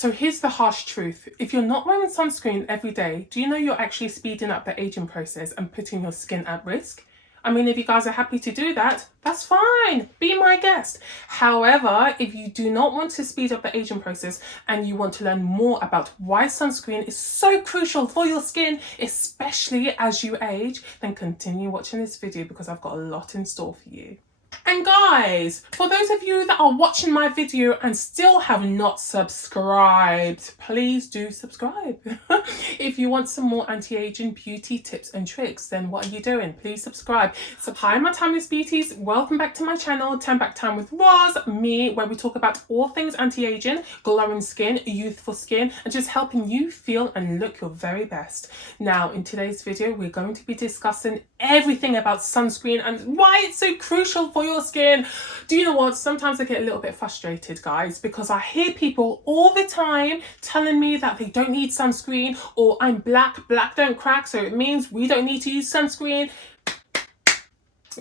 So here's the harsh truth. If you're not wearing sunscreen every day, do you know you're actually speeding up the aging process and putting your skin at risk? I mean, if you guys are happy to do that, that's fine. Be my guest. However, if you do not want to speed up the aging process and you want to learn more about why sunscreen is so crucial for your skin, especially as you age, then continue watching this video because I've got a lot in store for you. And guys, for those of you that are watching my video and still have not subscribed, please do subscribe. If you want some more anti-aging beauty tips and tricks, then what are you doing? Please subscribe. So hi, my Timeless Beauties. Welcome back to my channel, Turn Back Time with Roz, me, where we talk about all things anti-aging, glowing skin, youthful skin, and just helping you feel and look your very best. Now, in today's video, we're going to be discussing everything about sunscreen and why it's so crucial for your skin. Do you know what? Sometimes I get a little bit frustrated, guys, because I hear people all the time telling me that they don't need sunscreen, or I'm black don't crack, so it means we don't need to use sunscreen.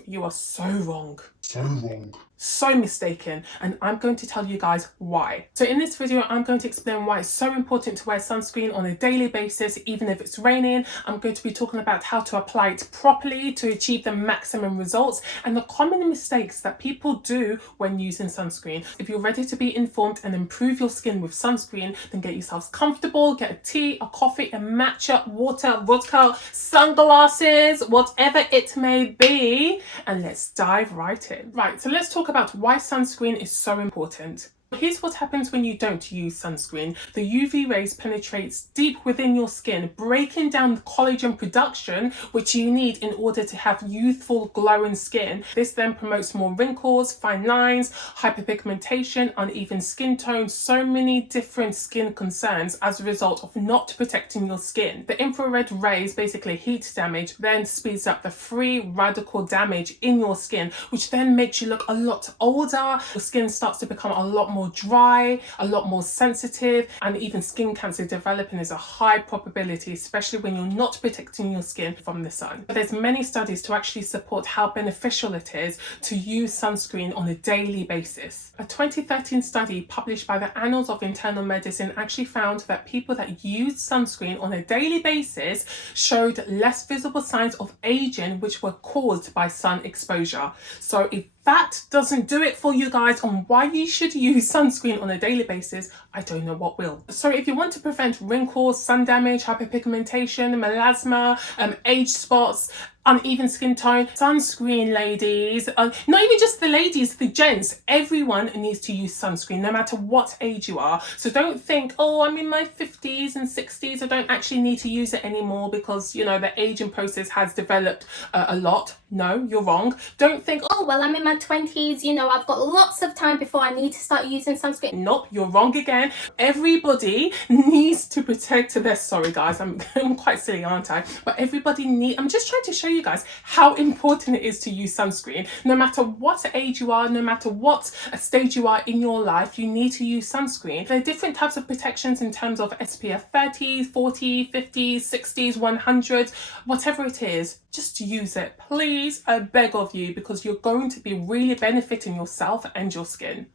You are so wrong. So wrong. So mistaken, and I'm going to tell you guys why. So in this video, I'm going to explain why it's so important to wear sunscreen on a daily basis, even if it's raining. I'm going to be talking about how to apply it properly to achieve the maximum results and the common mistakes that people do when using sunscreen. If you're ready to be informed and improve your skin with sunscreen, then get yourselves comfortable, get a tea, a coffee, a matcha, water, vodka, sunglasses, whatever it may be, and let's dive right in. Right, so let's talk about why sunscreen is so important. Here's what happens when you don't use sunscreen. The UV rays penetrates deep within your skin, breaking down the collagen production, which you need in order to have youthful, glowing skin. This then promotes more wrinkles, fine lines, hyperpigmentation, uneven skin tone, so many different skin concerns as a result of not protecting your skin. The infrared rays, basically heat damage, then speeds up the free radical damage in your skin, which then makes you look a lot older. Your skin starts to become a lot more dry, a lot more sensitive, and even skin cancer developing is a high probability, especially when you're not protecting your skin from the sun. But there's many studies to actually support how beneficial it is to use sunscreen on a daily basis. A 2013 study published by the Annals of Internal Medicine actually found that people that used sunscreen on a daily basis showed less visible signs of aging, which were caused by sun exposure. So if that doesn't do it for you guys on why you should use sunscreen on a daily basis, I don't know what will. So if you want to prevent wrinkles, sun damage, hyperpigmentation, melasma, age spots, uneven skin tone, sunscreen, ladies, not even just the ladies, the gents, everyone needs to use sunscreen no matter what age you are. So don't think, oh, I'm in my 50s and 60s, I don't actually need to use it anymore because, you know, the aging process has developed a lot. No, you're wrong. Don't think, oh, well, I'm in my 20s, you know, I've got lots of time before I need to start using sunscreen. Nope, you're wrong again. Everybody needs to protect their, sorry guys, I'm quite silly, aren't I? But I'm just trying to show you guys how important it is to use sunscreen. No matter what age you are, no matter what stage you are in your life, you need to use sunscreen. There are different types of protections in terms of SPF 30, 40, 50, 60s, 100s, whatever it is, just use it. Please, I beg of you, because you're going to be really benefiting yourself and your skin.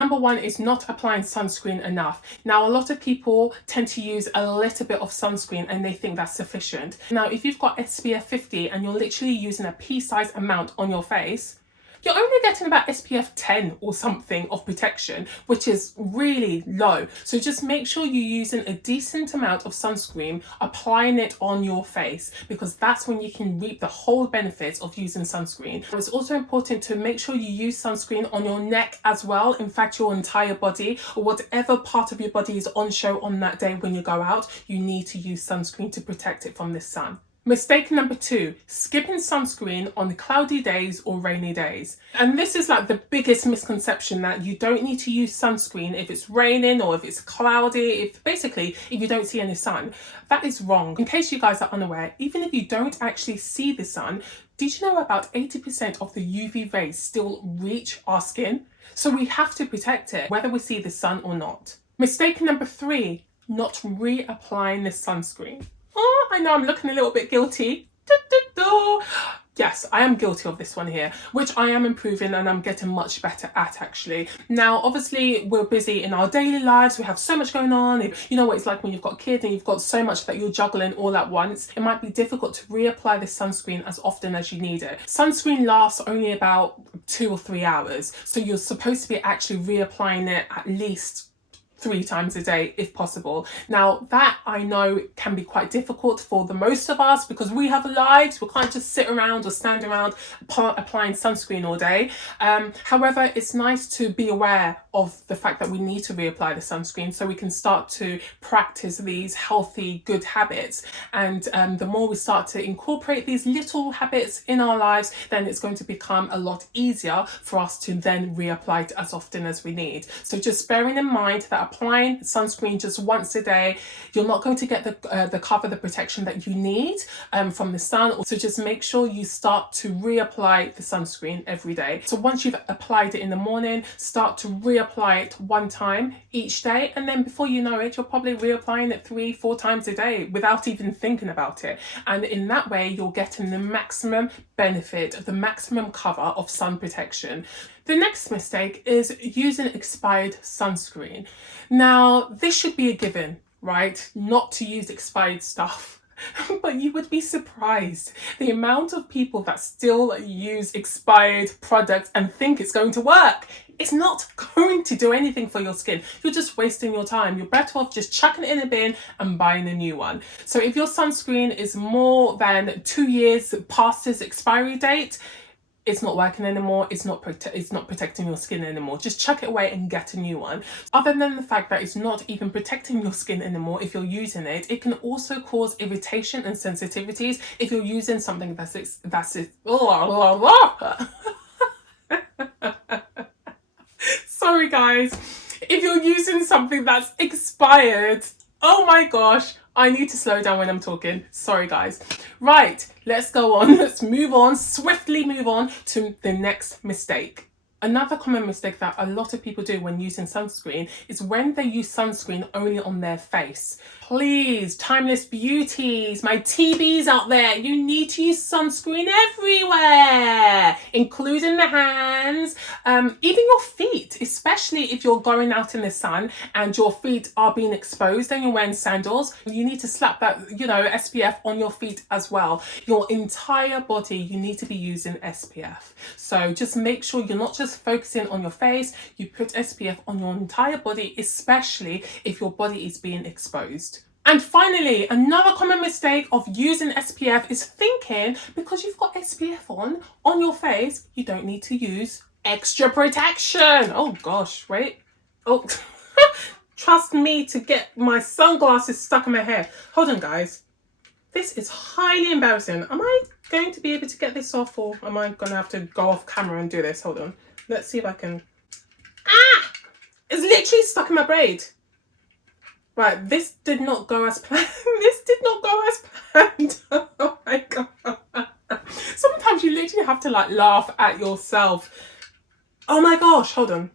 Number one is not applying sunscreen enough. Now, a lot of people tend to use a little bit of sunscreen and they think that's sufficient. Now, if you've got SPF 50 and you're literally using a pea-sized amount on your face, you're only getting about SPF 10 or something of protection, which is really low. So just make sure you're using a decent amount of sunscreen, applying it on your face, because that's when you can reap the whole benefits of using sunscreen. It's also important to make sure you use sunscreen on your neck as well. In fact, your entire body, or whatever part of your body is on show on that day when you go out, you need to use sunscreen to protect it from the sun. Mistake number two, skipping sunscreen on cloudy days or rainy days. And this is like the biggest misconception, that you don't need to use sunscreen if it's raining or if it's cloudy, if you don't see any sun. That is wrong. In case you guys are unaware, even if you don't actually see the sun, did you know about 80% of the UV rays still reach our skin? So we have to protect it, whether we see the sun or not. Mistake number three, not reapplying the sunscreen. Oh, I know I'm looking a little bit guilty. Yes, I am guilty of this one here, which I am improving and I'm getting much better at actually. Now, obviously, we're busy in our daily lives. We have so much going on. You know what it's like when you've got kids and you've got so much that you're juggling all at once. It might be difficult to reapply this sunscreen as often as you need it. Sunscreen lasts only about 2 or 3 hours. So you're supposed to be actually reapplying it at least 3 times a day if possible. Now that I know can be quite difficult for the most of us because we have lives, we can't just sit around or stand around applying sunscreen all day. However, it's nice to be aware of the fact that we need to reapply the sunscreen so we can start to practice these healthy, good habits. And the more we start to incorporate these little habits in our lives, then it's going to become a lot easier for us to then reapply it as often as we need. So just bearing in mind that applying sunscreen just once a day, you're not going to get the cover, the protection that you need from the sun. So just make sure you start to reapply the sunscreen every day. So once you've applied it in the morning, start to reapply it 1 time each day, and then before you know it, you're probably reapplying it 3-4 times a day without even thinking about it. And in that way, you're getting the maximum benefit, the maximum cover of sun protection. The next mistake is using expired sunscreen. Now, this should be a given, right? Not to use expired stuff. But you would be surprised the amount of people that still use expired products and think it's going to work. It's not going to do anything for your skin. You're just wasting your time. You're better off just chucking it in a bin and buying a new one. So if your sunscreen is more than 2 years past its expiry date, it's not working anymore, it's not protecting your skin anymore. Just chuck it away and get a new one. Other than the fact that it's not even protecting your skin anymore if you're using it, it can also cause irritation and sensitivities if you're using something that's sorry guys, if you're using something that's expired, oh my gosh, I need to slow down when I'm talking. Sorry guys. Right, let's go on. Let's move on, swiftly move on to the next mistake. Another common mistake that a lot of people do when using sunscreen is when they use sunscreen only on their face. Please, Timeless Beauties, my TBs out there, you need to use sunscreen everywhere, including the hands, even your feet, especially if you're going out in the sun and your feet are being exposed and you're wearing sandals. You need to slap that, SPF on your feet as well. Your entire body, you need to be using SPF. So just make sure you're not just focusing on your face, you put SPF on your entire body, especially if your body is being exposed. And finally, another common mistake of using SPF is thinking because you've got SPF on your face, you don't need to use extra protection. Oh gosh, wait. Oh, trust me to get my sunglasses stuck in my hair. Hold on, guys. This is highly embarrassing. Am I going to be able to get this off, or am I going to have to go off camera and do this? Hold on. Let's see if I can. Ah! It's literally stuck in my braid. Right, this did not go as planned. This did not go as planned. Oh my god. Sometimes you literally have to laugh at yourself. Oh my gosh, hold on.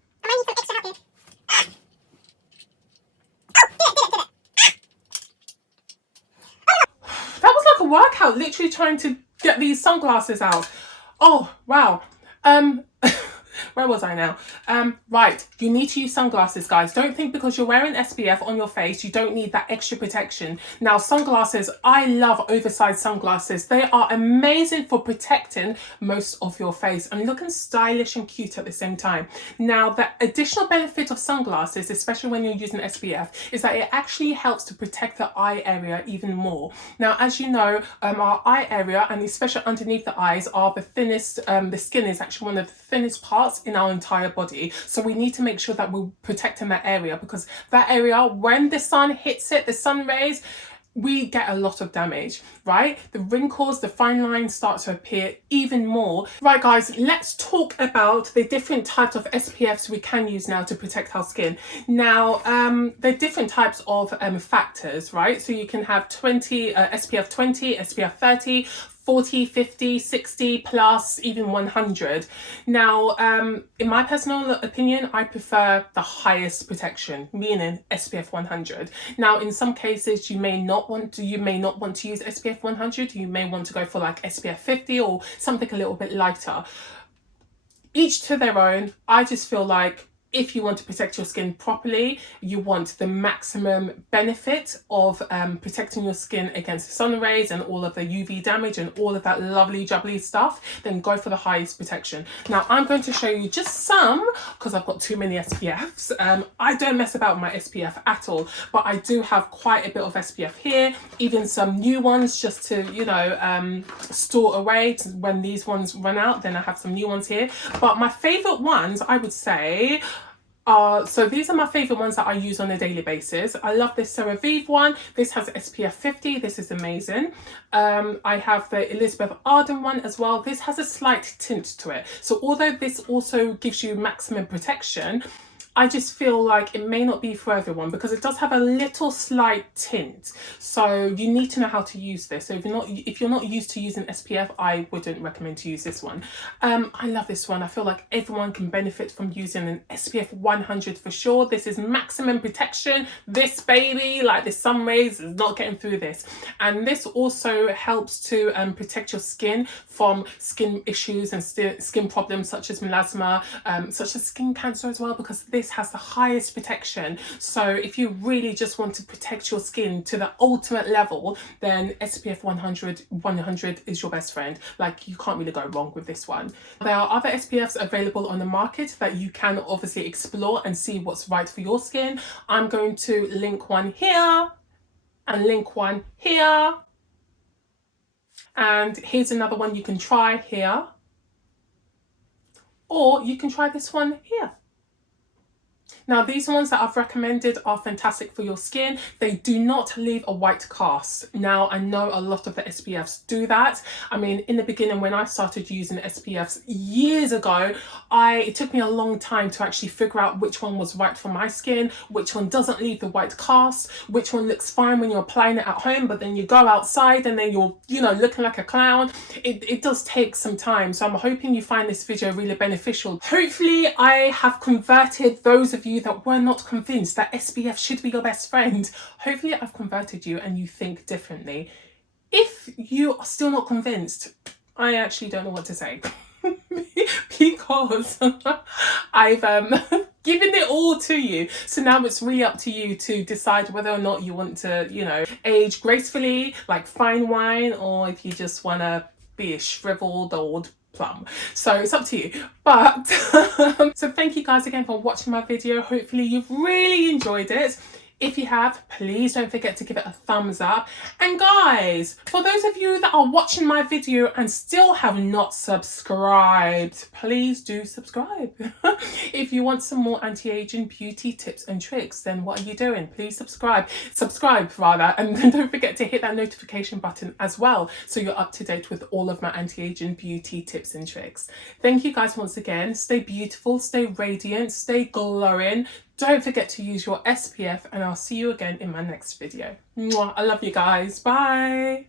That was like a workout, literally trying to get these sunglasses out. Oh, wow. Where was I now? Right, you need to use sunglasses, guys. Don't think because you're wearing SPF on your face, you don't need that extra protection. Now, sunglasses, I love oversized sunglasses. They are amazing for protecting most of your face and looking stylish and cute at the same time. Now, the additional benefit of sunglasses, especially when you're using SPF, is that it actually helps to protect the eye area even more. Now, as you know, our eye area, and especially underneath the eyes, are the thinnest, the skin is actually one of the thinnest parts in our entire body. So we need to make sure that we're protecting that area, because that area, when the sun hits it, the sun rays, we get a lot of damage, right? The wrinkles, the fine lines start to appear even more. Right guys, let's talk about the different types of SPFs we can use now to protect our skin. Now, there are different types of factors, right? So you can have SPF 20, SPF 30, 40, 50, 60 plus, even 100. Now, in my personal opinion, I prefer the highest protection, meaning SPF 100. Now, in some cases, you may not want to use SPF 100. You may want to go for like SPF 50 or something a little bit lighter. Each to their own. I just feel like if you want to protect your skin properly, you want the maximum benefit of protecting your skin against sun rays and all of the UV damage and all of that lovely jubbly stuff, then go for the highest protection. Now, I'm going to show you just some, because I've got too many SPFs. I don't mess about with my SPF at all, but I do have quite a bit of SPF here, even some new ones just to, you know, store away when these ones run out. Then I have some new ones here. But my favourite ones, I would say, so these are my favourite ones that I use on a daily basis. I love this Cerave one. This has SPF 50. This is amazing. I have the Elizabeth Arden one as well. This has a slight tint to it. So although this also gives you maximum protection, I just feel like it may not be for everyone because it does have a little slight tint. So you need to know how to use this. So if you're not used to using SPF, I wouldn't recommend to use this one. I love this one. I feel like everyone can benefit from using an SPF 100 for sure. This is maximum protection. This baby, like the sun rays, is not getting through this. And this also helps to protect your skin from skin issues and skin problems such as melasma, such as skin cancer as well, because this has the highest protection. So if you really just want to protect your skin to the ultimate level, then SPF 100 is your best friend. Like, you can't really go wrong with this one. There are other SPFs available on the market that you can obviously explore and see what's right for your skin. I'm going to link one here and link one here. And here's another one you can try here. Or you can try this one here. Now, these ones that I've recommended are fantastic for your skin. They do not leave a white cast. Now, I know a lot of the SPFs do that. I mean, in the beginning, when I started using SPFs years ago, it took me a long time to actually figure out which one was right for my skin, which one doesn't leave the white cast, which one looks fine when you're applying it at home, but then you go outside and then you're, you know, looking like a clown. It does take some time. So I'm hoping you find this video really beneficial. Hopefully, I have converted those of you that were not convinced that SPF should be your best friend. Hopefully I've converted you and you think differently. If you are still not convinced, I actually don't know what to say. Because I've given it all to you. So now it's really up to you to decide whether or not you want to, you know, age gracefully like fine wine, or if you just want to be a shriveled old plum. So it's up to you. But so thank you guys again for watching my video. Hopefully you've really enjoyed it. If you have, please don't forget to give it a thumbs up. And guys, for those of you that are watching my video and still have not subscribed, please do subscribe. If you want some more anti-aging beauty tips and tricks, then what are you doing? Please subscribe rather, and then don't forget to hit that notification button as well, so you're up to date with all of my anti-aging beauty tips and tricks. Thank you guys once again. Stay beautiful, stay radiant, stay glowing. Don't forget to use your SPF, and I'll see you again in my next video. Mwah, I love you guys. Bye.